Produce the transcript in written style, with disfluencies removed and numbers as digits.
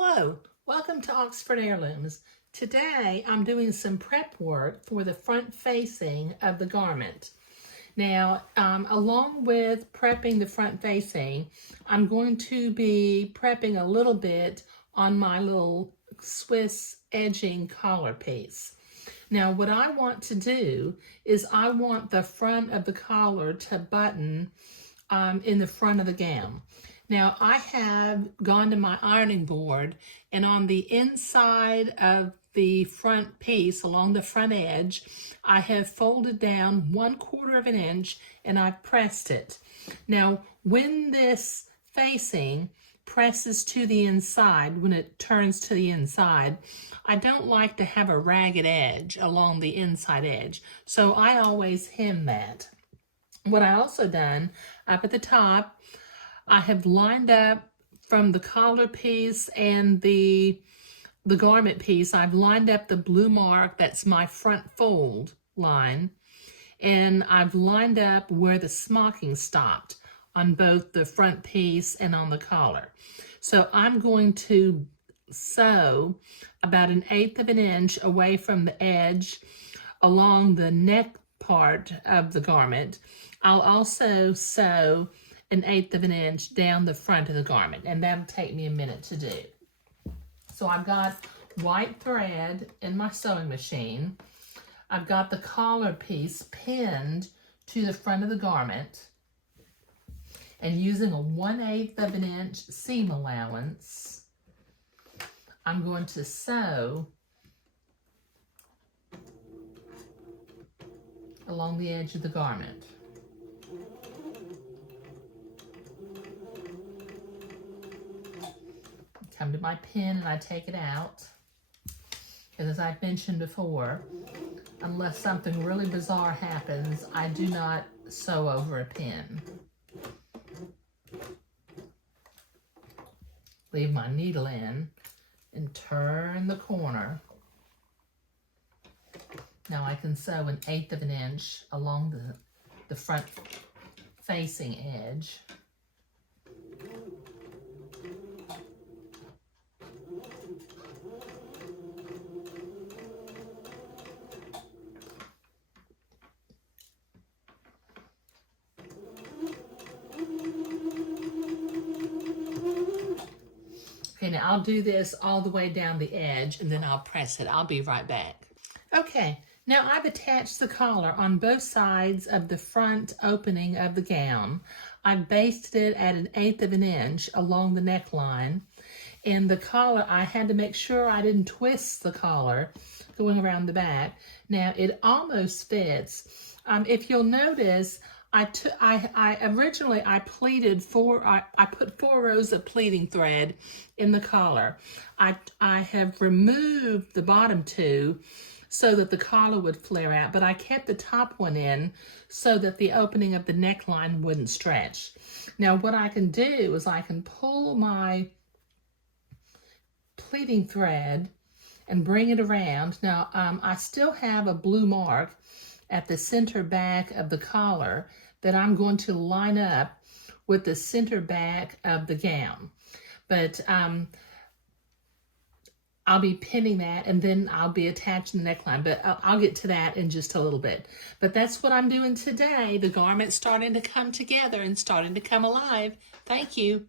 Hello, welcome to Oxford Heirlooms. Today I'm doing some prep work for the front facing of the garment. Now, along with prepping the front facing, I'm going to be prepping a little bit on my little Swiss edging collar piece. Now, what I want to do is I want the front of the collar to button in the front of the gown. Now, I have gone to my ironing board, and on the inside of the front piece, along the front edge, I have folded down 1/4 of an inch and I've pressed it. Now, when this facing presses to the inside, when it turns to the inside, I don't like to have a ragged edge along the inside edge, so I always hem that. What I also done, up at the top, I have lined up from the collar piece and the garment piece, I've lined up the blue mark, that's my front fold line, and I've lined up where the smocking stopped on both the front piece and on the collar. So I'm going to sew about 1/8 of an inch away from the edge along the neck part of the garment. I'll also sew 1/8 of an inch down the front of the garment, and that'll take me a minute to do. So I've got white thread in my sewing machine. I've got the collar piece pinned to the front of the garment, and using a 1/8 of an inch seam allowance, I'm going to sew along the edge of the garment. Come to my pin and I take it out. And as I've mentioned before, unless something really bizarre happens, I do not sew over a pin. Leave my needle in and turn the corner. Now I can sew 1/8 of an inch along the front facing edge. Okay, now I'll do this all the way down the edge and then I'll press it. I'll be right back. Okay, now I've attached the collar on both sides of the front opening of the gown. I've basted it at 1/8 of an inch along the neckline. And the collar, I had to make sure I didn't twist the collar going around the back. Now it almost fits. If you'll notice, originally I pleated I put 4 rows of pleating thread in the collar. I have removed the bottom 2 so that the collar would flare out, but I kept the top one in so that the opening of the neckline wouldn't stretch. Now what I can do is I can pull my pleating thread and bring it around. Now I still have a blue mark at the center back of the collar that I'm going to line up with the center back of the gown. But I'll be pinning that and then I'll be attaching the neckline, but I'll get to that in just a little bit. But that's what I'm doing today. The garment's starting to come together and starting to come alive. Thank you.